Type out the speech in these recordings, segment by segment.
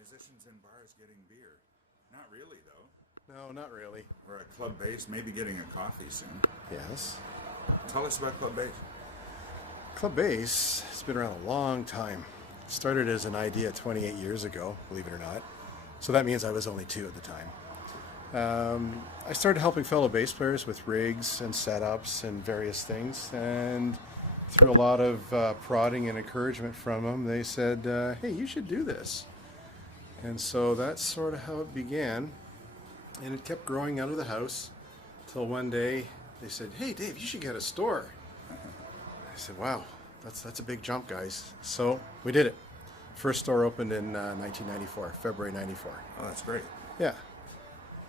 musicians in bars getting beer. Not really, though. No, not really. Or at Club Bass, maybe getting a coffee soon. Yes. Tell us about Club Bass. Club Bass has been around a long time. It started as an idea 28 years ago, believe it or not. So that means I was only 2 at the time. I started helping fellow bass players with rigs and setups and various things. And through a lot of prodding and encouragement from them, they said, hey, you should do this. And so that's sort of how it began. And it kept growing out of the house till one day they said, hey, Dave, you should get a store. I said, wow, that's a big jump, guys. So we did it. First store opened in 1994, February 94. Oh, that's great. Yeah.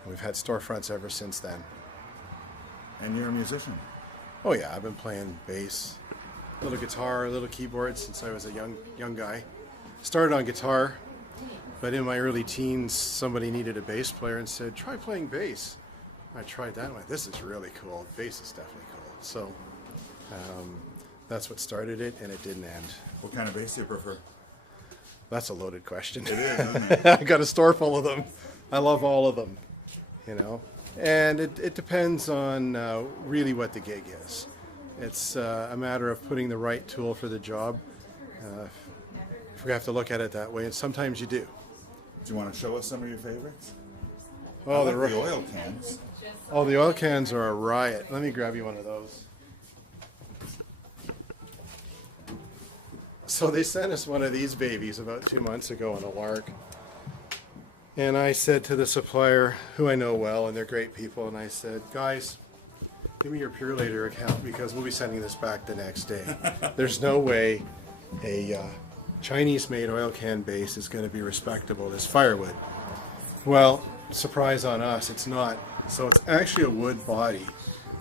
And we've had storefronts ever since then. And you're a musician? Oh, yeah, I've been playing bass, a little guitar, a little keyboard since I was a young guy. Started on guitar, but in my early teens, somebody needed a bass player and said, try playing bass. I tried that and went, this is really cool. Bass is definitely cool. So that's what started it, and it didn't end. What kind of bass do you prefer? That's a loaded question. It is, isn't it? I got a store full of them. I love all of them, you know. And it depends on really what the gig is. It's a matter of putting the right tool for the job. If we have to look at it that way, and sometimes you do. Do you want to show us some of your favorites? Oh, I like the oil cans. Oh, the oil cans are a riot. Let me grab you one of those. So they sent us one of these babies about 2 months ago on a lark. And I said to the supplier, who I know well, and they're great people, and I said, guys, give me your Purelator account because we'll be sending this back the next day. There's no way a Chinese-made oil can base is going to be respectable as firewood. Well, surprise on us, it's not. So it's actually a wood body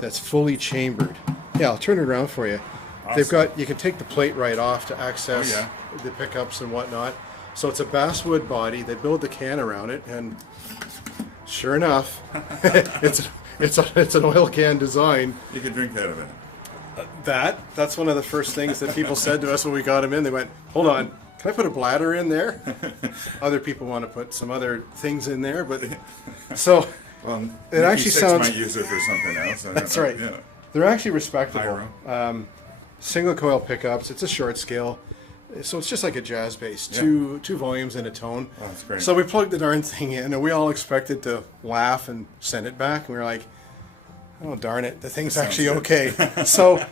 that's fully chambered. Yeah, I'll turn it around for you. Awesome. You can take the plate right off to access the pickups and whatnot. So it's a basswood body. They build the can around it, and sure enough, it's an oil can design. You can drink out of it. That's one of the first things that people said to us when we got them in. They went, hold on, can I put a bladder in there? Other people want to put some other things in there, but so it actually sounds. Might use it for something else. That's right. Yeah. They're actually respectable. Single coil pickups. It's a short scale, so it's just like a jazz bass. Two volumes and a tone. Oh, that's great. So we plugged the darn thing in, and we all expected to laugh and send it back. And we were like, oh, darn it, the thing's actually okay. So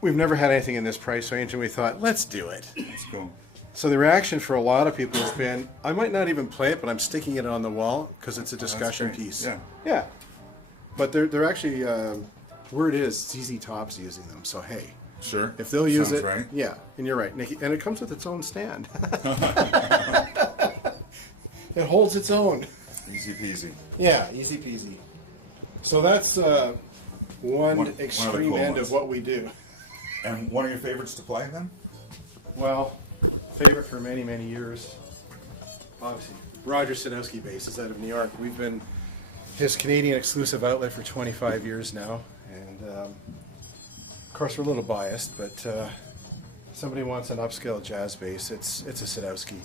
we've never had anything in this price range, and we thought, let's do it. That's cool. So the reaction for a lot of people has been, I might not even play it, but I'm sticking it on the wall because it's a discussion piece. Yeah. But they're actually, word is ZZ Top's using them, so hey. Sure. If they'll use it, right. Yeah, and you're right, Nikki. And it comes with its own stand. It holds its own. Easy peasy. Yeah, easy peasy. So that's one extreme end of what we do. And one of your favorites to play then? Well, favorite for many, many years. Obviously, Roger Sadowsky basses out of New York. We've been his Canadian exclusive outlet for 25 years now. And of course, we're a little biased, but somebody wants an upscale jazz bass, it's a Sadowsky.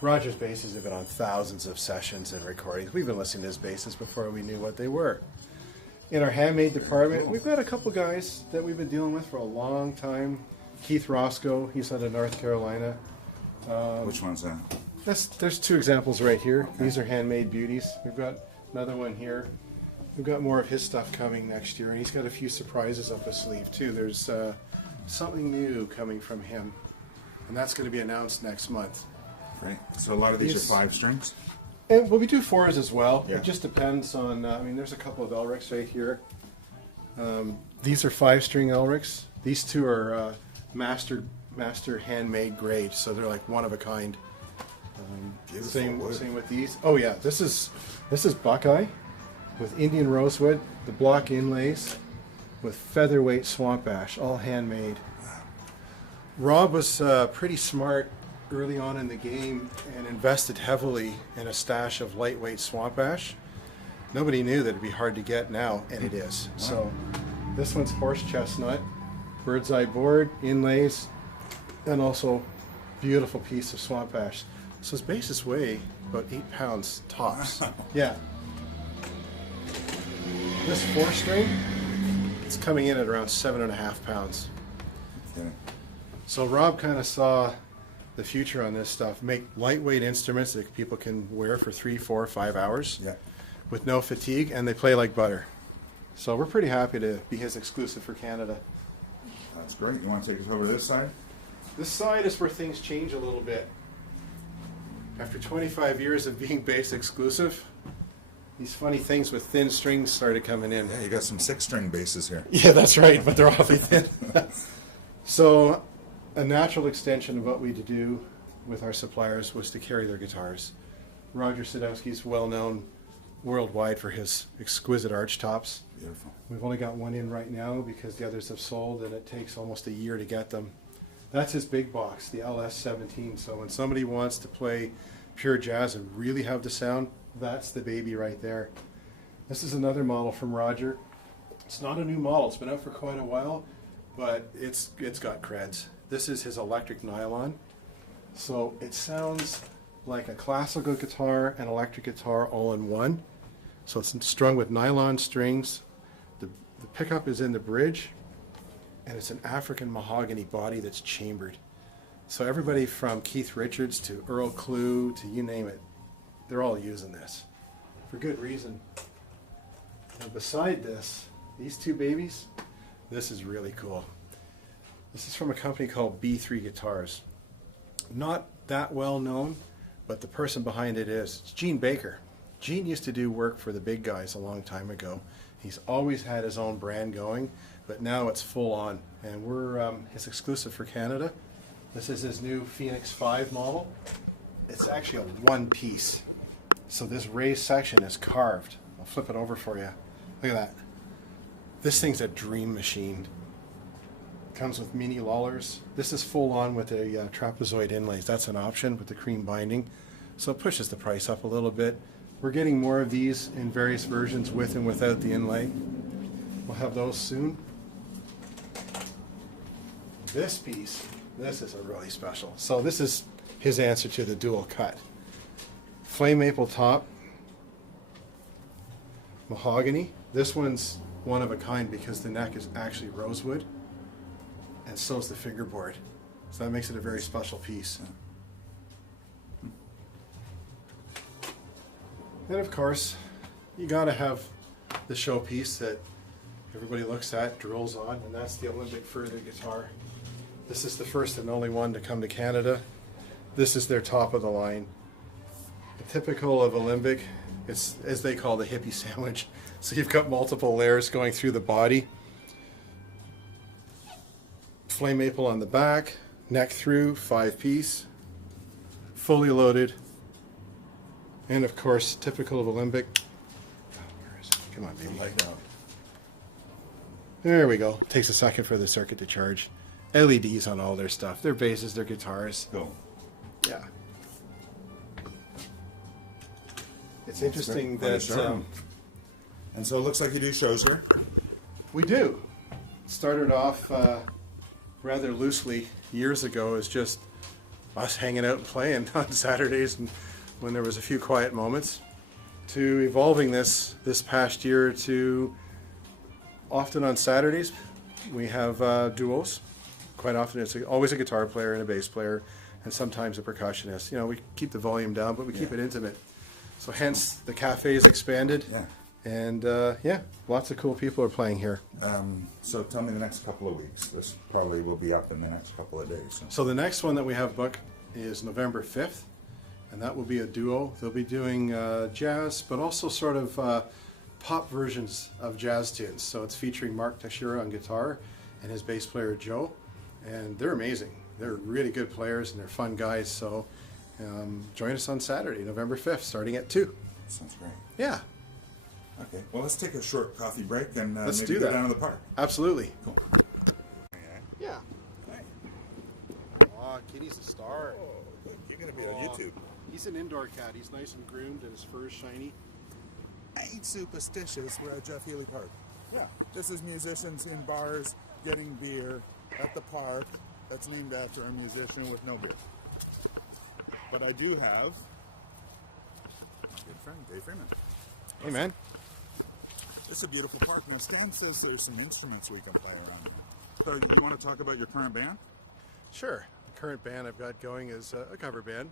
Roger's basses have been on thousands of sessions and recordings. We've been listening to his basses before we knew what they were. In our handmade department, we've got a couple guys that we've been dealing with for a long time. Keith Roscoe, he's out of North Carolina. Which one's that? There's 2 examples right here. Okay. These are handmade beauties. We've got another one here. We've got more of his stuff coming next year, and he's got a few surprises up his sleeve too. There's something new coming from him, and that's going to be announced next month. Right. So a lot of these are 5 strings? And we do 4s as well. Yeah. It just depends on, I mean, there's a couple of Elricks right here. These are 5-string Elricks. These 2 are master handmade grade, so they're like one of a kind. Same with these. Oh yeah, this is Buckeye with Indian rosewood, the block inlays with featherweight swamp ash, all handmade. Rob was pretty smart early on in the game and invested heavily in a stash of lightweight swamp ash. Nobody knew that it'd be hard to get now, and it is. Wow. So this one's horse chestnut, bird's eye board, inlays, and also beautiful piece of swamp ash. So his basses weigh about 8 pounds tops. Wow. Yeah. This 4-string, it's coming in at around 7.5 pounds. Okay. So Rob kind of saw the future on this stuff. Make lightweight instruments that people can wear for 3, 4, 5 hours Yeah. with no fatigue, and they play like butter. So we're pretty happy to be his exclusive for Canada. That's great. You want to take us over this side? This side is where things change a little bit. After 25 years of being bass exclusive, these funny things with thin strings started coming in. Yeah, you got some 6-string basses here. Yeah, that's right, but they're awfully thin. So a natural extension of what we do with our suppliers was to carry their guitars. Roger Sadowsky is well known worldwide for his exquisite arch tops. Beautiful. We've only got one in right now because the others have sold, and it takes almost a year to get them. That's his big box, the LS17. So when somebody wants to play pure jazz and really have the sound, that's the baby right there. This is another model from Roger. It's not a new model. It's been out for quite a while, but it's got creds. This is his electric nylon. So it sounds like a classical guitar and electric guitar all in one. So it's strung with nylon strings. The pickup is in the bridge, and it's an African mahogany body that's chambered. So everybody from Keith Richards to Earl Klugh to you name it, they're all using this for good reason. And beside this, these two babies, this is really cool. This is from a company called B3 Guitars. Not that well known, but the person behind it is. It's Gene Baker. Gene used to do work for the big guys a long time ago. He's always had his own brand going, but now it's full on. And we're his exclusive for Canada. This is his new Phoenix 5 model. It's actually a one piece. So this raised section is carved. I'll flip it over for you. Look at that. This thing's a dream machine. Comes with mini lollers. This is full on with a trapezoid inlays. That's an option with the cream binding. So it pushes the price up a little bit. We're getting more of these in various versions with and without the inlay. We'll have those soon. This piece, this is a really special. So this is his answer to the dual cut. Flame maple top, mahogany. This one's one of a kind because the neck is actually rosewood, and so is the fingerboard. So that makes it a very special piece. And of course, you gotta have the showpiece that everybody looks at, drills on, and that's the Alembic further guitar. This is the first and only one to come to Canada. This is their top of the line. Typical of Alembic, it's as they call the hippie sandwich. So you've got multiple layers going through the body. Flame maple on the back, neck through, 5-piece, fully loaded. And of course, typical of Alembic. Oh, where is it? Come on, baby. Like that. There we go. Takes a second for the circuit to charge. LEDs on all their stuff. Their basses, their guitars. Cool. Yeah. It's interesting that and so it looks like you do shows here. we do. Started off rather loosely years ago as just us hanging out and playing on Saturdays and when there was a few quiet moments, to evolving this past year to often on Saturdays we have duos. Quite often it's always a guitar player and a bass player and sometimes a percussionist. You know, we keep the volume down, but we keep it intimate. So hence the cafe's expanded. Yeah. And yeah, lots of cool people are playing here. So tell me the next couple of weeks. This probably will be up in the next couple of days. So the next one that we have booked is November 5th, and that will be a duo. They'll be doing jazz, but also sort of pop versions of jazz tunes. So it's featuring Mark Teixeira on guitar and his bass player Joe, and they're amazing. They're really good players and they're fun guys. So join us on Saturday, November 5th, starting at 2. Sounds great. Yeah. Okay. Well, let's take a short coffee break and Let's maybe do go that. down to the park. Absolutely. Cool. Yeah. Hi. Aw, Kitty's a star. Oh, good. You're going to be on YouTube. He's an indoor cat. He's nice and groomed and his fur is shiny. I ain't superstitious. We're at Jeff Healey Park. Yeah, this is musicians in bars getting beer at the park that's named after a musician with no beer. But I do have my good friend, Dave Freeman. Hey, man. It's a beautiful park. Now, Stan says there's some instruments we can play around with. So you want to talk about your current band? Sure. The current band I've got going is a cover band,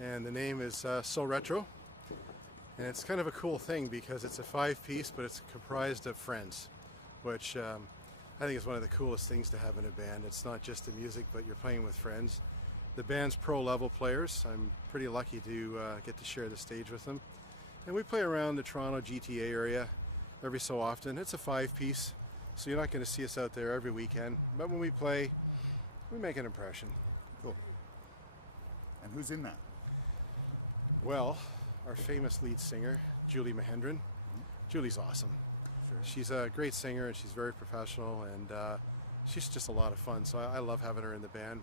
and the name is So Retro. And it's kind of a cool thing because it's a 5-piece, but it's comprised of friends, which I think is one of the coolest things to have in a band. It's not just the music, but you're playing with friends. The band's pro-level players. I'm pretty lucky to get to share the stage with them. And we play around the Toronto GTA area every so often. It's a 5-piece, so you're not going to see us out there every weekend. But when we play, we make an impression. Cool. And who's in that? Well, our famous lead singer, Julie Mahendran. Julie's awesome. Sure. She's a great singer and she's very professional, and she's just a lot of fun, so I love having her in the band.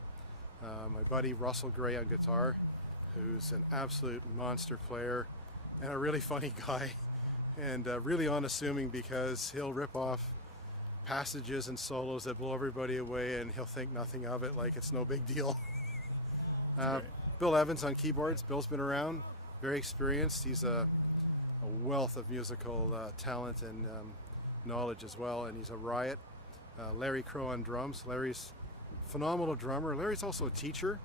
My buddy Russell Gray on guitar, who's an absolute monster player and a really funny guy, and really unassuming because he'll rip off passages and solos that blow everybody away and he'll think nothing of it, like it's no big deal. Bill Evans on keyboards. Bill's been around, very experienced. He's a wealth of musical talent and knowledge as well, and he's a riot. Larry Crow on drums. Larry's a phenomenal drummer. Larry's also a teacher,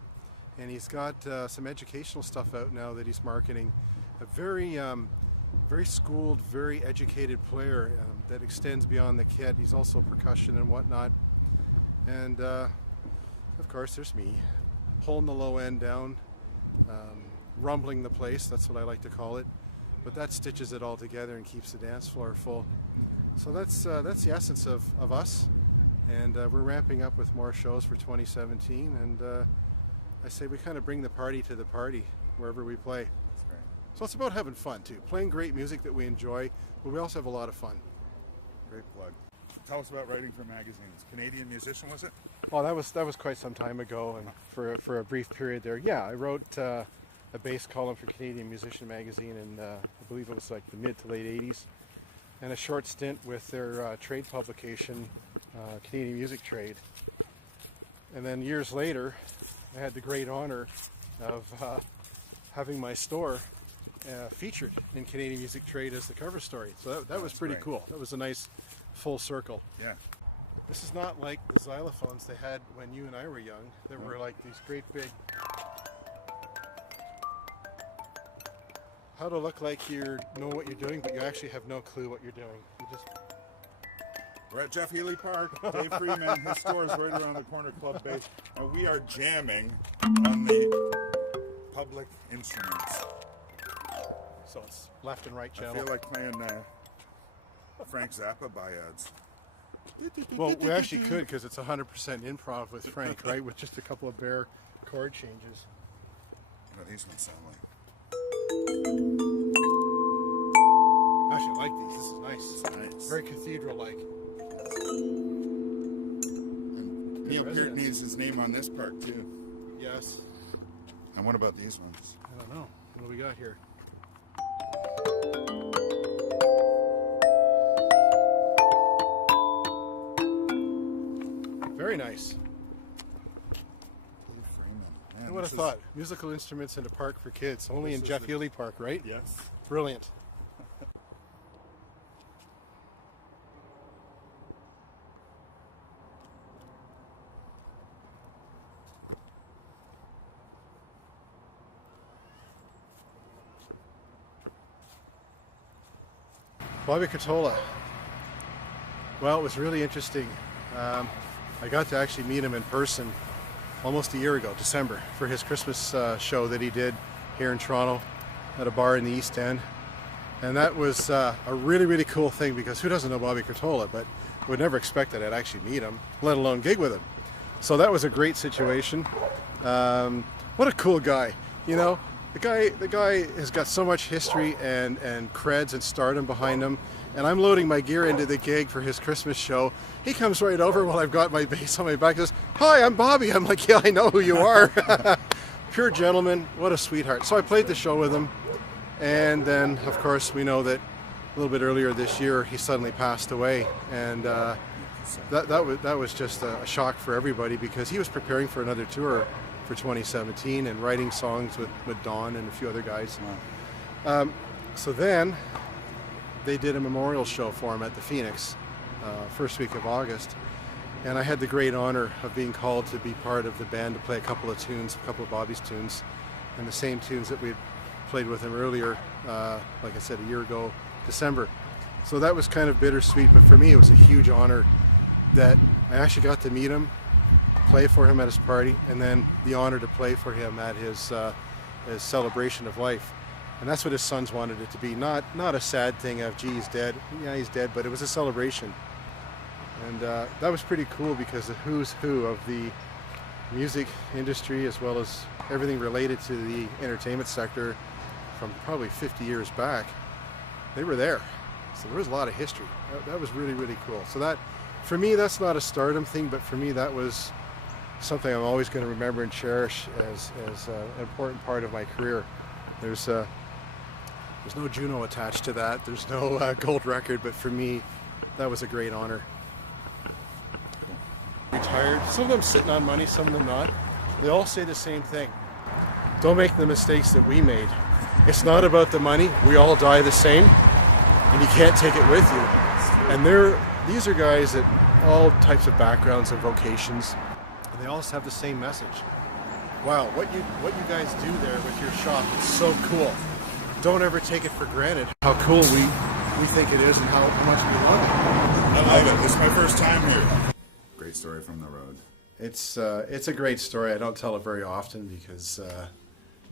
and he's got some educational stuff out now that he's marketing. A very schooled, very educated player that extends beyond the kit. He's also percussion and whatnot. And of course there's me, holding the low end down, rumbling the place, that's what I like to call it. But that stitches it all together and keeps the dance floor full. So that's the essence of us. And we're ramping up with more shows for 2017. And I say we kind of bring the party to the party wherever we play. That's great. So it's about having fun too. Playing great music that we enjoy, but we also have a lot of fun. Great plug. Tell us about writing for magazines. Canadian musician, was it? Well, that was quite some time ago, and for a brief period there. Yeah, I wrote a bass column for Canadian Musician magazine in I believe it was like the mid to late 80s, and a short stint with their trade publication, Canadian Music Trade. And then years later, I had the great honor of having my store featured in Canadian Music Trade as the cover story. So that was pretty great. cool. That was a nice full circle. Yeah. This is not like the xylophones they had when you and I were young. They were like these great big... How to look like you know what you're doing, but you actually have no clue what you're doing. You just... We're at Jeff Healey Park. Dave Freeman, his store is right around the corner, Club Base. And we are jamming on the public instruments. So it's left and right I channel. feel like playing Frank Zappa byads. Well, we actually could, because it's 100% improv with Frank, right? With just a couple of bare chord changes. What do these ones sound like? Actually, I like these. This is nice. It's nice. Very cathedral-like. And Neil Peart needs his name on this park too. Yes. And what about these ones? I don't know. What do we got here? Very nice. Dave Freeman. Man, Who would have this thought? Musical instruments in a park for kids. Only in This is Jeff the- Healey Park, right? Yes. Brilliant. Bobby Khatola. Well, it was really interesting. I got to actually meet him in person almost a year ago, December, for his Christmas show that he did here in Toronto at a bar in the East End. And that was a really, really cool thing, because who doesn't know Bobby Curtola, but would never expect that I'd actually meet him, let alone gig with him. So that was a great situation. What a cool guy. You know, the guy has got so much history and creds and stardom behind him. And I'm loading my gear into the gig for his Christmas show. He comes right over while I've got my bass on my back and says, "Hi, I'm Bobby." I'm like, "Yeah, I know who you are." Pure gentleman, what a sweetheart. So I played the show with him. And then, of course, we know that a little bit earlier this year, he suddenly passed away. And that was just a shock for everybody, because he was preparing for another tour for 2017 and writing songs with Don and a few other guys. So then they did a memorial show for him at the Phoenix, first week of August. And I had the great honor of being called to be part of the band to play a couple of tunes, a couple of Bobby's tunes, and the same tunes that we played with him earlier, like I said, a year ago, December. So that was kind of bittersweet, but for me it was a huge honor that I actually got to meet him, play for him at his party, and then the honor to play for him at his celebration of life. And that's what his sons wanted it to be. Not a sad thing of, gee, he's dead. Yeah, he's dead, but it was a celebration. And that was pretty cool because the who's who of the music industry, as well as everything related to the entertainment sector from probably 50 years back, they were there. So there was a lot of history. That was really, really cool. So that, for me, that's not a stardom thing, but for me that was something I'm always going to remember and cherish as an important part of my career. There's no Juno attached to that. There's no gold record, but for me, that was a great honor. Retired. Some of them sitting on money, some of them not. They all say the same thing. Don't make the mistakes that we made. It's not about the money. We all die the same, and you can't take it with you. And these are guys that all types of backgrounds and vocations, and they all have the same message. Wow, what you guys do there with your shop, it's so cool. Don't ever take it for granted how cool we think it is and how much we love it. I love it. This is my first time here. Great story from the road. It's a great story. I don't tell it very often because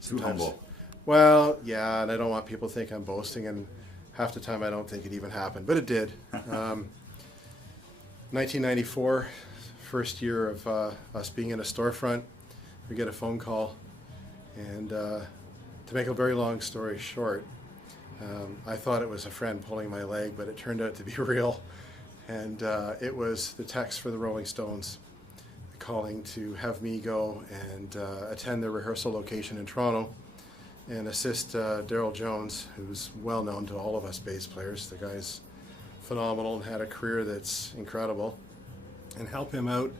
Too humble. Well, yeah, and I don't want people to think I'm boasting, and half the time I don't think it even happened, but it did. 1994, first year of us being in a storefront, we get a phone call, and to make a very long story short, I thought it was a friend pulling my leg, but it turned out to be real. And it was the Tex for the Rolling Stones calling to have me go and attend their rehearsal location in Toronto and assist Darryl Jones, who's well known to all of us bass players. The guy's phenomenal and had a career that's incredible, and help him out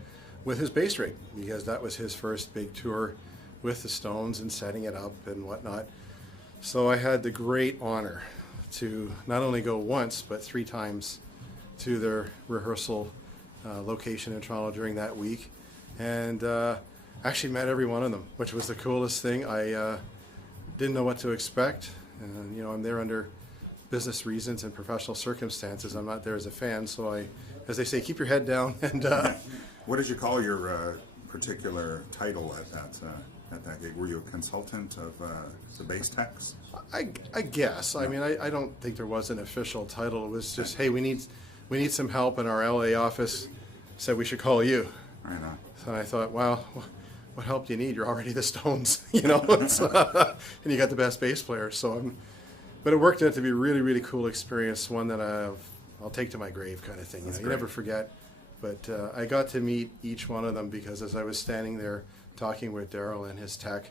with his bass rig, because that was his first big tour with the Stones and setting it up and whatnot. So I had the great honor to not only go once, but 3 times to their rehearsal location in Toronto during that week, and actually met every one of them, which was the coolest thing. I didn't know what to expect, and I'm there under business reasons and professional circumstances. I'm not there as a fan, so I, as they say, keep your head down. And what did you call your particular title at that gig? Were you a consultant of the bass techs? I guess. No. I mean, I don't think there was an official title. It was just, hey, we need some help, and our LA office said we should call you. Right on. So I thought, well, what help do you need? You're already the Stones, and you got the best bass player. So but it worked out to be a really, really cool experience, one that I'll take to my grave kind of thing. You never forget. But I got to meet each one of them because as I was standing there talking with Darryl and his tech,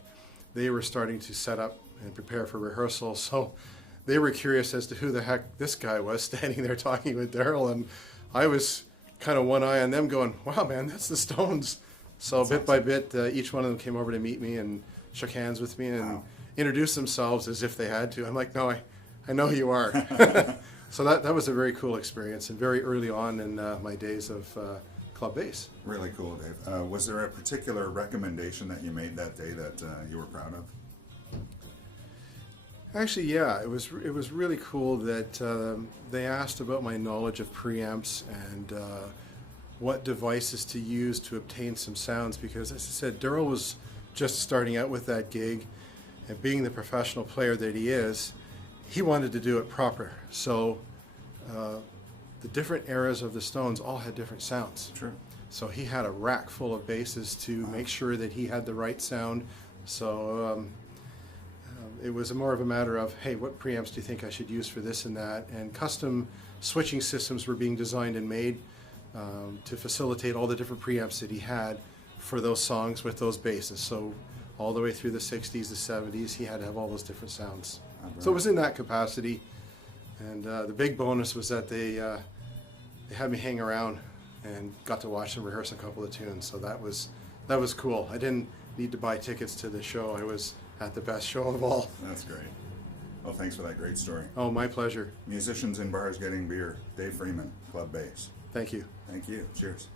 they were starting to set up and prepare for rehearsal. So they were curious as to who the heck this guy was standing there talking with Darryl, and I was kind of one eye on them going, wow, man, that's the Stones. So that's bit by bit, each one of them came over to meet me and shook hands with me and introduced themselves as if they had to. I'm like, no, I know who you are. So that was a very cool experience, and very early on in my days of club bass. Really cool, Dave. Was there a particular recommendation that you made that day that you were proud of? Actually, yeah, it was really cool that they asked about my knowledge of preamps and what devices to use to obtain some sounds, because as I said, Darryl was just starting out with that gig, and being the professional player that he is, he wanted to do it proper. So the different eras of the Stones all had different sounds. True. So he had a rack full of basses to make sure that he had the right sound. So it was more of a matter of, hey, what preamps do you think I should use for this and that? And custom switching systems were being designed and made to facilitate all the different preamps that he had for those songs with those basses. So all the way through the 60s, the 70s, he had to have all those different sounds. So it was in that capacity. And the big bonus was that they had me hang around and got to watch them rehearse a couple of tunes. So that was cool. I didn't need to buy tickets to the show. It was at the best show of all. That's great. Well, thanks for that great story. Oh, my pleasure. Musicians in bars getting beer. Dave Freeman, club bass. Thank you. Thank you. Cheers.